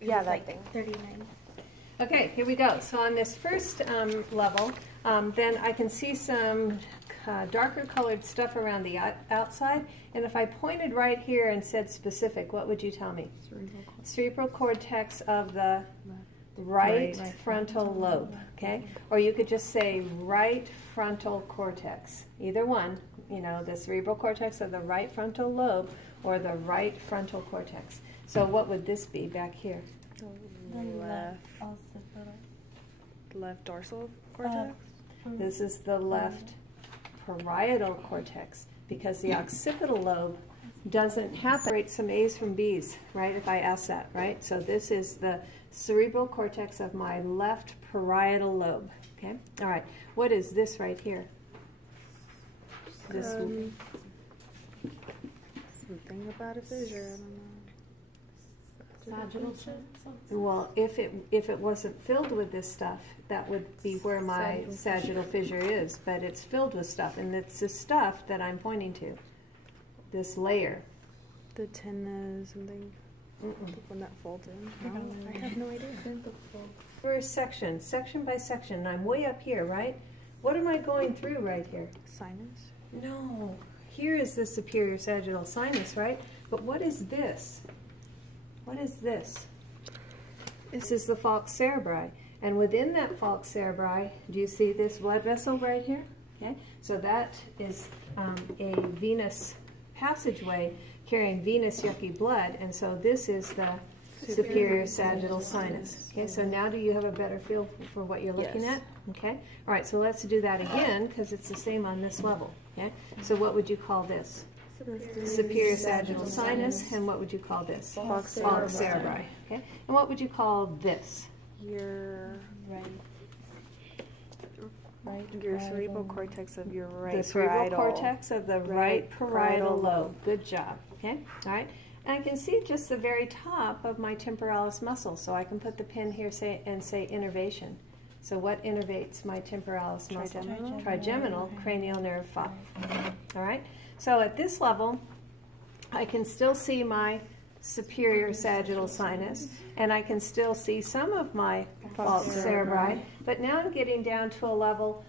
Yeah, that thing. 39. Okay, here we go. So on this first level, then I can see some darker colored stuff around the outside. And if I pointed right here and said specific, what would you tell me? Cerebral cortex of the right frontal lobe, okay? Or you could just say right frontal cortex. Either one, you know, the cerebral cortex of the right frontal lobe or the right frontal cortex. So what would this be back here? Left dorsal cortex? This is the left parietal cortex, because the occipital lobe doesn't have to separate some A's from B's, right, if I ask that, right? So this is the cerebral cortex of my left parietal lobe, okay? All right, what is this right here? This Something about a fissure, I don't know. Sagittal. Well, if it wasn't filled with this stuff, that would be where my sagittal fissure is, but it's filled with stuff, and it's the stuff that I'm pointing to, this layer. The tenna something, the one that folds in. No, I have no idea. First section by section, and I'm way up here, right? What am I going through right here? Sinus? No, here is the superior sagittal sinus, right? But what is this? What is this? This is the falx cerebri. And within that falx cerebri, do you see this blood vessel right here? Okay, so that is a venous passageway carrying venous yucky blood, and so this is the superior sagittal sinus. Okay, so now do you have a better feel for what you're looking at? Okay, all right, so let's do that again because it's the same on this level. Okay, so what would you call this? Superior sagittal sinus, and what would you call this? Falx cerebri. Okay, and what would you call this? Your your cerebral cortex of your right the cerebral parietal. cortex of the right parietal lobe. Good job. Okay, all right. And I can see just the very top of my temporalis muscle, so I can put the pin here and say innervation. So what innervates my temporalis muscle? Trigeminal cranial nerve 5. All right. So at this level, I can still see my superior sagittal sinus, and I can still see some of my falx cerebri, but now I'm getting down to a level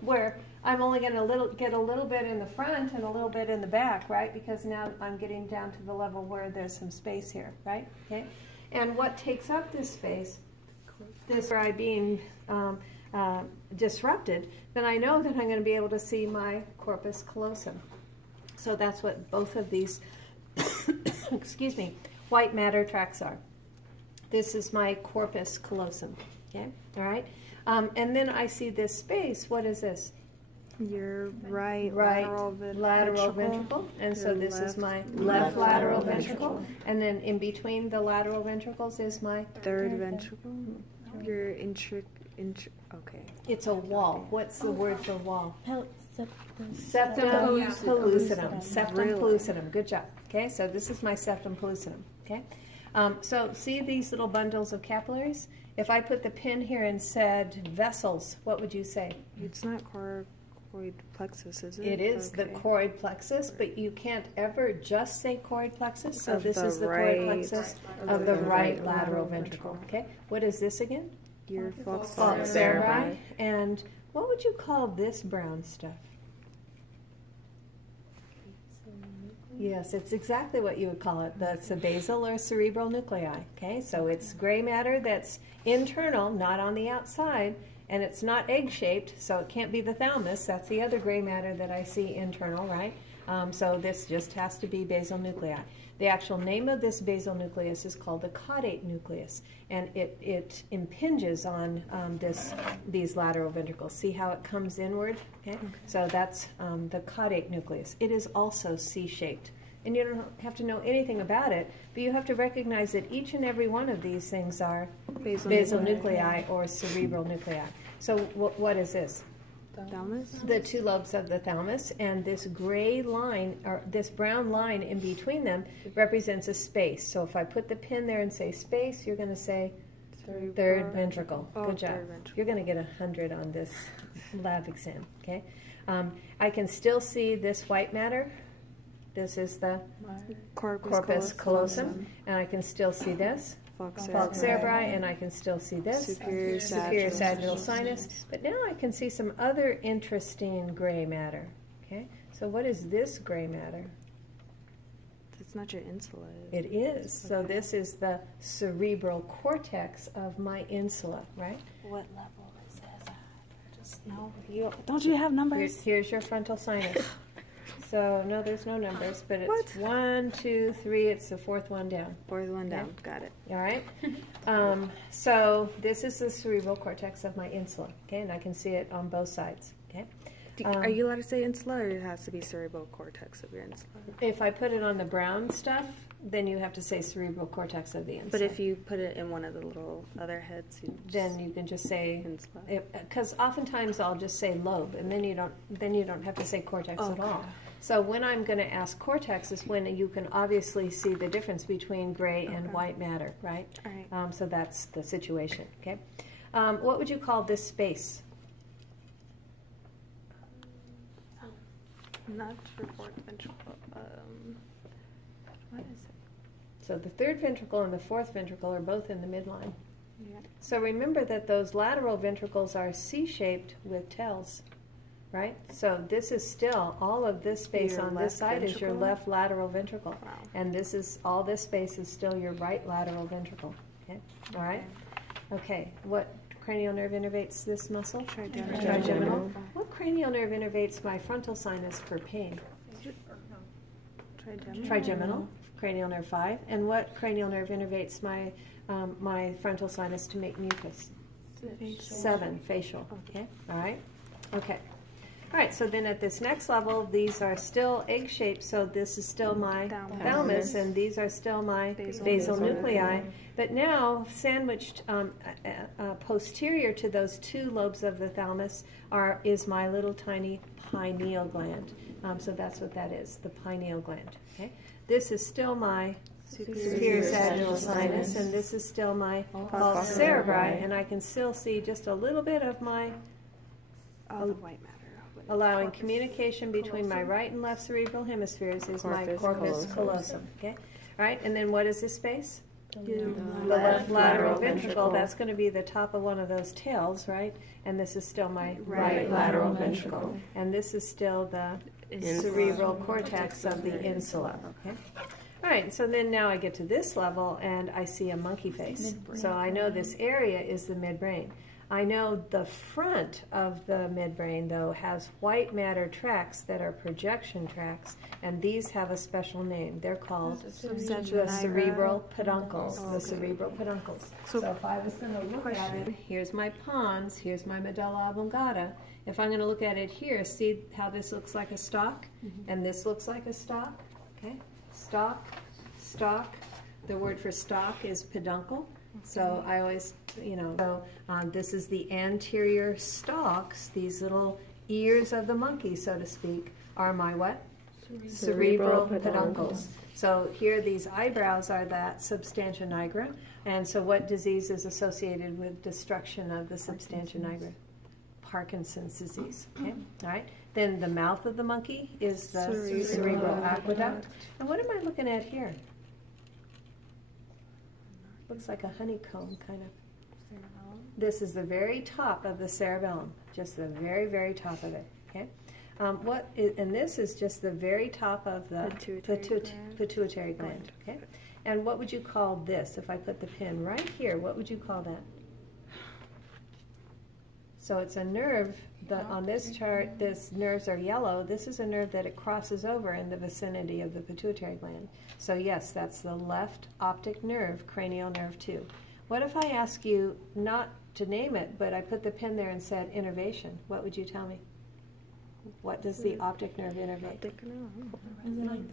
where I'm only going to get a little bit in the front and a little bit in the back, right? Because now I'm getting down to the level where there's some space here, right? Okay. And what takes up this space, this where I'm being disrupted, then I know that I'm going to be able to see my corpus callosum. So that's what both of these, excuse me, white matter tracts are. This is my corpus callosum, okay, all right? And then I see this space. What is this? Your right lateral ventricle. And so this is my left lateral ventricle. And then in between the lateral ventricles is my third ventricle. Your okay. It's a wall. What's the word for wall? Septum pellucidum. Septum pellucidum. Good job. Okay, so this is my septum pellucidum. Okay, so see these little bundles of capillaries? If I put the pin here and said vessels, what would you say? It's not choroid plexus, is it? It is the choroid plexus, but you can't ever just say choroid plexus. So this is the choroid plexus of the right lateral ventricle. Okay, what is this again? Your falx cerebri. And what would you call this brown stuff? Yes, it's exactly what you would call it. That's a basal or cerebral nuclei. Okay, so it's gray matter that's internal, not on the outside, and it's not egg-shaped, so it can't be the thalamus. That's the other gray matter that I see internal, right? So this just has to be basal nuclei. The actual name of this basal nucleus is called the caudate nucleus, and it impinges on these lateral ventricles. See how it comes inward? Okay? So that's the caudate nucleus. It is also C-shaped. And you don't have to know anything about it, but you have to recognize that each and every one of these things are basal nuclei or cerebral nuclei. So what is this? Thalamus? The two lobes of the thalamus, and this gray line, or this brown line in between them, represents a space. So if I put the pin there and say space, you're going to say third ventricle. Good job. You're going to get 100 on this lab exam. Okay. I can still see this white matter. This is the corpus callosum, and I can still see this. Falx falx cerebri, and I can still see this. Superior sagittal sinus. But now I can see some other interesting gray matter. Okay, so what is this gray matter? It's not your insula. It is. So this is the cerebral cortex of my insula, right? What level is this at? Just no. Don't you have numbers? Here's your frontal sinus. So no, there's no numbers, but it's What? 1, 2, 3. It's the fourth one down. Fourth one down. Okay. Got it. All right. So this is the cerebral cortex of my insula. Okay, and I can see it on both sides. Okay. Are you allowed to say insula, or it has to be cerebral cortex of your insula? If I put it on the brown stuff, then you have to say cerebral cortex of the insula. But if you put it in one of the little other heads, then you can just say insula. Because oftentimes I'll just say lobe, and then you don't have to say cortex at Okay. all. So when I'm going to ask cortex is when you can obviously see the difference between gray and white matter, right? All right. So that's the situation. Okay. What would you call this space? Not your fourth ventricle. What is it? So the third ventricle and the fourth ventricle are both in the midline. Yeah. So remember that those lateral ventricles are C-shaped with tails, right? So this is still, all of this space Your on this left side is your ventricle? left lateral ventricle. Wow. And this is, all this space is still your right lateral ventricle. Okay, all right? Okay, what cranial nerve innervates this muscle? Trigeminal. What cranial nerve innervates my frontal sinus for pain? Trigeminal, cranial nerve 5. And what cranial nerve innervates my my frontal sinus to make mucus? 7, facial. Okay, all right? Okay. All right, so then at this next level, these are still egg-shaped, so this is still my thalamus, and these are still my basal nuclei. But now, sandwiched posterior to those two lobes of the thalamus is my little tiny pineal gland. So that's what that is, the pineal gland. Okay, this is still my superior sagittal sinus, and this is still my falx cerebri, and I can still see just a little bit of my The white matter. allowing communication between my right and left cerebral hemispheres is my corpus callosum. Okay, all right, and then what is this space? The left lateral ventricle. That's going to be the top of one of those tails, right? And this is still my right lateral ventricle, and this is still the cerebral cortex of the insula. Okay. All right, so then now I get to this level and I see a monkey face. So I know this area is the midbrain. I know the front of the midbrain, though, has white matter tracts that are projection tracts, and these have a special name. They're called the cerebral peduncles. The cerebral peduncles. So if I was going to look at it, here's my pons, here's my medulla oblongata. If I'm going to look at it here, see how this looks like a stalk, and this looks like a stalk. Okay, stalk, stalk. The word for stalk is peduncle. So I always, this is the anterior stalks, these little ears of the monkey, so to speak, are my what? Cerebral peduncles. So here these eyebrows are that substantia nigra. And so what disease is associated with destruction of the substantia nigra? Parkinson's disease. Okay, all right. Then the mouth of the monkey is the cerebral aqueduct. And what am I looking at here? Looks like a honeycomb, kind of. This is the very top of the cerebellum, just the very, very top of it. Okay, and this is just the very top of the pituitary gland. Okay, and what would you call this? If I put the pin right here, what would you call that? So it's a nerve. On this chart, these nerves are yellow. This is a nerve that it crosses over in the vicinity of the pituitary gland. So yes, that's the left optic nerve, cranial nerve 2. What if I ask you not to name it, but I put the pin there and said innervation? What would you tell me? What does the optic nerve innervate? Is it like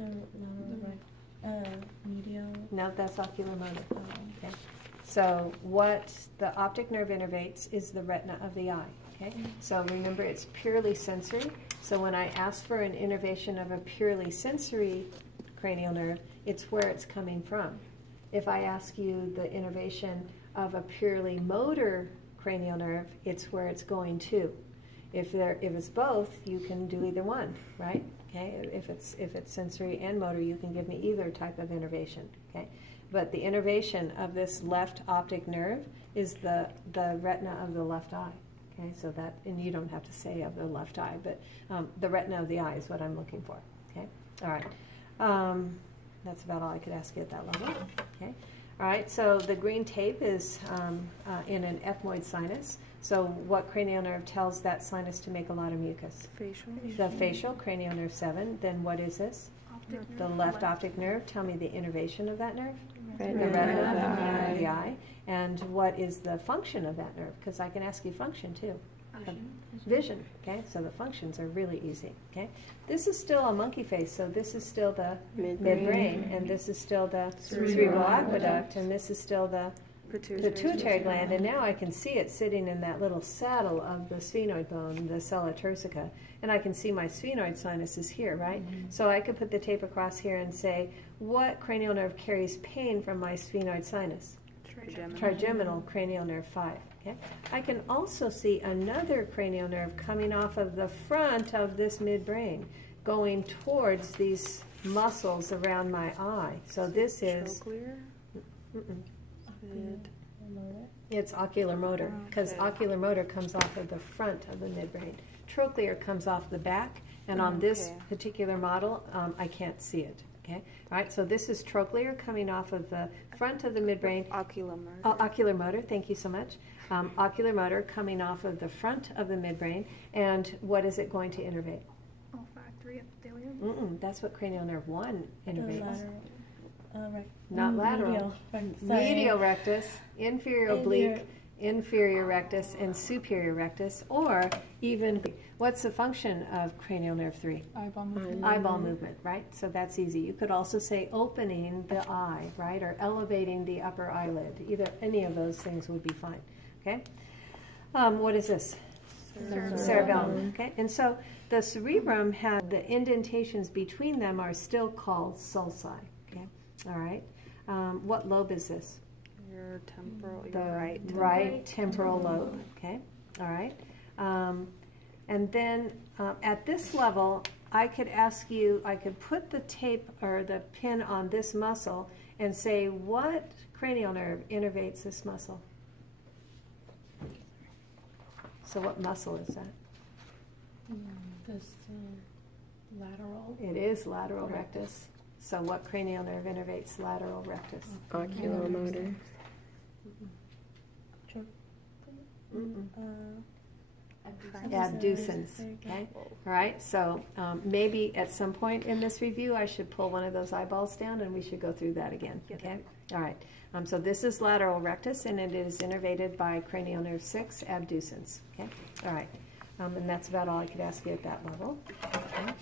the medial? No, that's oculomotor. Okay. So what the optic nerve innervates is the retina of the eye. Okay? So remember, it's purely sensory. So when I ask for an innervation of a purely sensory cranial nerve, it's where it's coming from. If I ask you the innervation of a purely motor cranial nerve, it's where it's going to. If it's both, you can do either one, right? Okay. If it's sensory and motor, you can give me either type of innervation. Okay. but the innervation of this left optic nerve is the retina of the left eye. Okay, so that, and you don't have to say of the left eye, but the retina of the eye is what I'm looking for. Okay, all right. That's about all I could ask you at that level. Okay, all right. So the green tape is in an ethmoid sinus. So what cranial nerve tells that sinus to make a lot of mucus? Facial. The facial, cranial nerve 7. Then what is this? The left optic nerve. Tell me the innervation of that nerve. The retina of the eye. And what is the function of that nerve? Because I can ask you function too. Vision. Okay, so the functions are really easy. Okay, this is still a monkey face, so this is still the midbrain, and this is still the cerebral aqueduct, and this is still the pituitary gland, and now I can see it sitting in that little saddle of the sphenoid bone, the sella turcica, and I can see my sphenoid sinuses here, right? So I could put the tape across here and say, what cranial nerve carries pain from my sphenoid sinus? Trigeminal cranial nerve 5. Okay. I can also see another cranial nerve coming off of the front of this midbrain, going towards these muscles around my eye. So this is... It's ocular motor, because ocular motor comes off of the front of the midbrain. Trochlear comes off the back, and on this particular model, I can't see it. Okay, all right. So this is trochlear coming off of the front of the midbrain. Ocular motor. Ocular motor. Thank you so much. Ocular motor coming off of the front of the midbrain, and what is it going to innervate? Olfactory epithelium. That's what cranial nerve 1 innervates. Not lateral. Medial rectus, inferior oblique, inferior rectus, and superior rectus, or even, what's the function of cranial nerve 3? Eyeball movement. Eyeball movement, right? So that's easy. You could also say opening the eye, right, or elevating the upper eyelid. Either, any of those things would be fine. Okay? What is this? Cerebellum. Okay? And so the cerebrum has, the indentations between them are still called sulci. Okay? All right. What lobe is this? Your temporal, The right temporal lobe. Okay. All right. And then at this level, I could ask you, I could put the tape or the pin on this muscle and say, what cranial nerve innervates this muscle? So what muscle is that? This lateral. It is lateral rectus. So what cranial nerve innervates lateral rectus? Ocular motor. Abducens. Okay. All right. So maybe at some point in this review, I should pull one of those eyeballs down, and we should go through that again. Okay. All right. So this is lateral rectus, and it is innervated by cranial nerve 6, abducens. Okay. All right. And that's about all I could ask you at that level. Okay.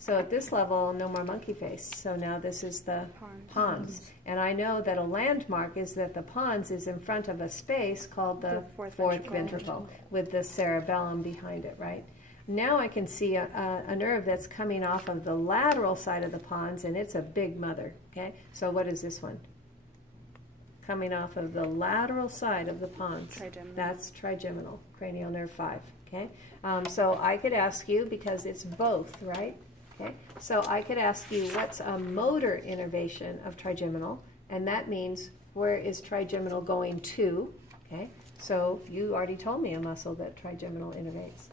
So at this level, no more monkey face. So now this is the pons. And I know that a landmark is that the pons is in front of a space called the fourth ventricle with the cerebellum behind it, right? Now I can see a nerve that's coming off of the lateral side of the pons, and it's a big mother, okay? So what is this one? Coming off of the lateral side of the pons. Trigeminal. That's trigeminal, cranial nerve 5, okay? So I could ask you, because it's both, right? Okay, so I could ask you, what's a motor innervation of trigeminal? And that means, where is trigeminal going to? Okay, so you already told me a muscle that trigeminal innervates.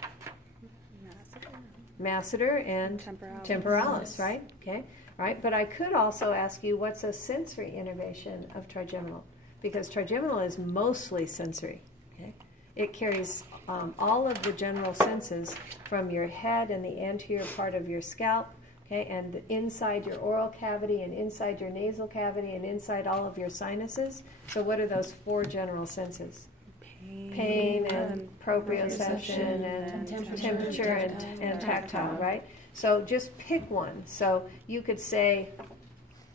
Masseter and temporalis, right? Okay, right. But I could also ask you, what's a sensory innervation of trigeminal? Because trigeminal is mostly sensory. Okay, it carries all of the general senses from your head and the anterior part of your scalp, okay, and inside your oral cavity and inside your nasal cavity and inside all of your sinuses. So what are those 4 general senses? Pain and proprioception and temperature and tactile, right? So just pick one. So you could say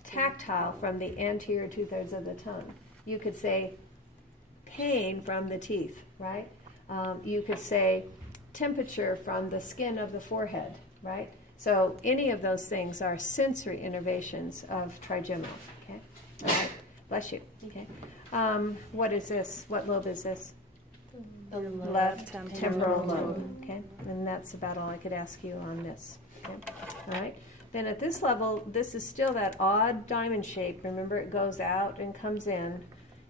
tactile from the anterior 2/3 of the tongue. You could say pain from the teeth, right? You could say temperature from the skin of the forehead, right? So any of those things are sensory innervations of trigeminal, okay? All right, bless you, okay? What is this? What lobe is this? The Left temporal lobe, okay? And that's about all I could ask you on this, okay? All right? then at this level, this is still that odd diamond shape. Remember, it goes out and comes in.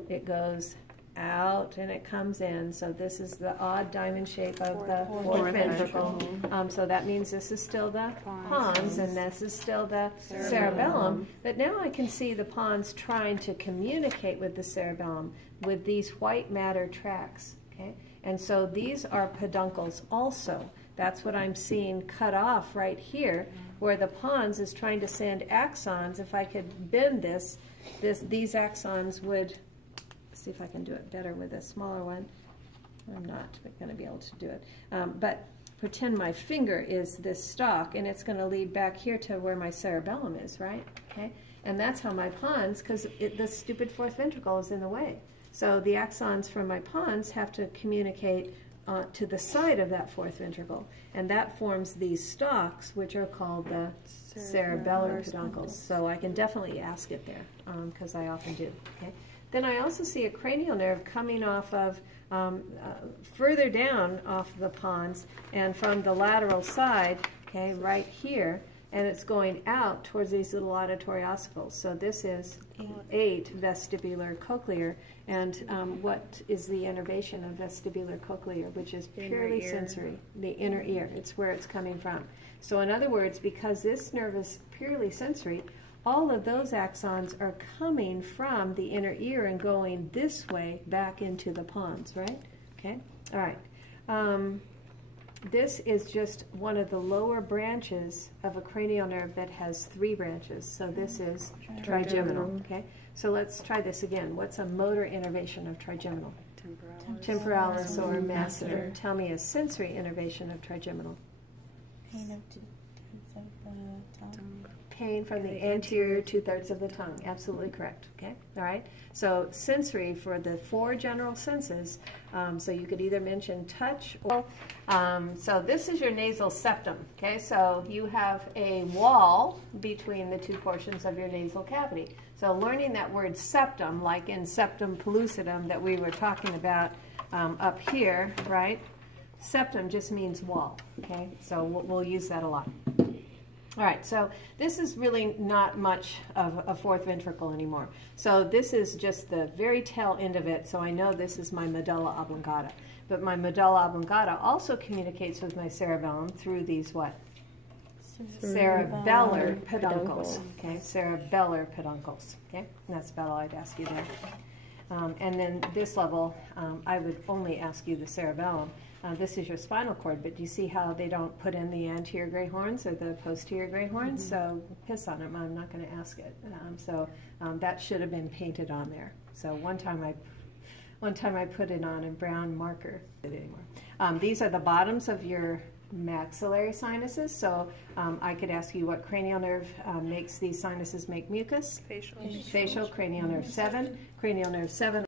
It goes out and it comes in. So this is the odd diamond shape of the fourth ventricle. So that means this is still the pons, and this is still the cerebellum. But now I can see the pons trying to communicate with the cerebellum with these white matter tracks. Okay? And so these are peduncles also. That's what I'm seeing cut off right here, where the pons is trying to send axons. If I could bend these axons would, see if I can do it better with a smaller one. I'm not going to be able to do it. But pretend my finger is this stalk, and it's going to lead back here to where my cerebellum is, right? Okay, and that's how my pons, because the stupid fourth ventricle is in the way. So the axons from my pons have to communicate to the side of that fourth ventricle, and that forms these stalks, which are called the cerebellar peduncles. So I can definitely ask it there, because I often do. Okay. Then I also see a cranial nerve coming off of further down off the pons and from the lateral side, okay, right here, and it's going out towards these little auditory ossicles. So this is 8 vestibular cochlear, and what is the innervation of vestibular cochlear, which is purely sensory, the inner ear. It's where it's coming from. So in other words, because this nerve is purely sensory, all of those axons are coming from the inner ear and going this way back into the pons, right? Okay, all right. This is just one of the lower branches of a cranial nerve that has 3 branches. So this is trigeminal, okay? So let's try this again. What's a motor innervation of trigeminal? Temporalis or masseter. Tell me a sensory innervation of trigeminal. Pain of 2/3 of the tongue. Pain from the anterior 2/3 of the tongue. Absolutely correct. Okay. All right. So sensory for the 4 general senses. So you could either mention touch or. So this is your nasal septum. Okay. So you have a wall between the 2 portions of your nasal cavity. So learning that word septum, like in septum pellucidum that we were talking about up here, right? Septum just means wall. Okay. So we'll use that a lot. All right, so this is really not much of a fourth ventricle anymore. So this is just the very tail end of it, so I know this is my medulla oblongata. But my medulla oblongata also communicates with my cerebellum through these what? Cerebellar peduncles. Okay, cerebellar peduncles. Okay, and that's about all I'd ask you there. And then this level, I would only ask you the cerebellum. This is your spinal cord, but do you see how they don't put in the anterior gray horns or the posterior gray horns? So piss on them. I'm not going to ask it. That should have been painted on there. So one time I put it on a brown marker. These are the bottoms of your maxillary sinuses. So I could ask you what cranial nerve makes these sinuses make mucus. Facial. Facial, cranial nerve 7. Cranial nerve 7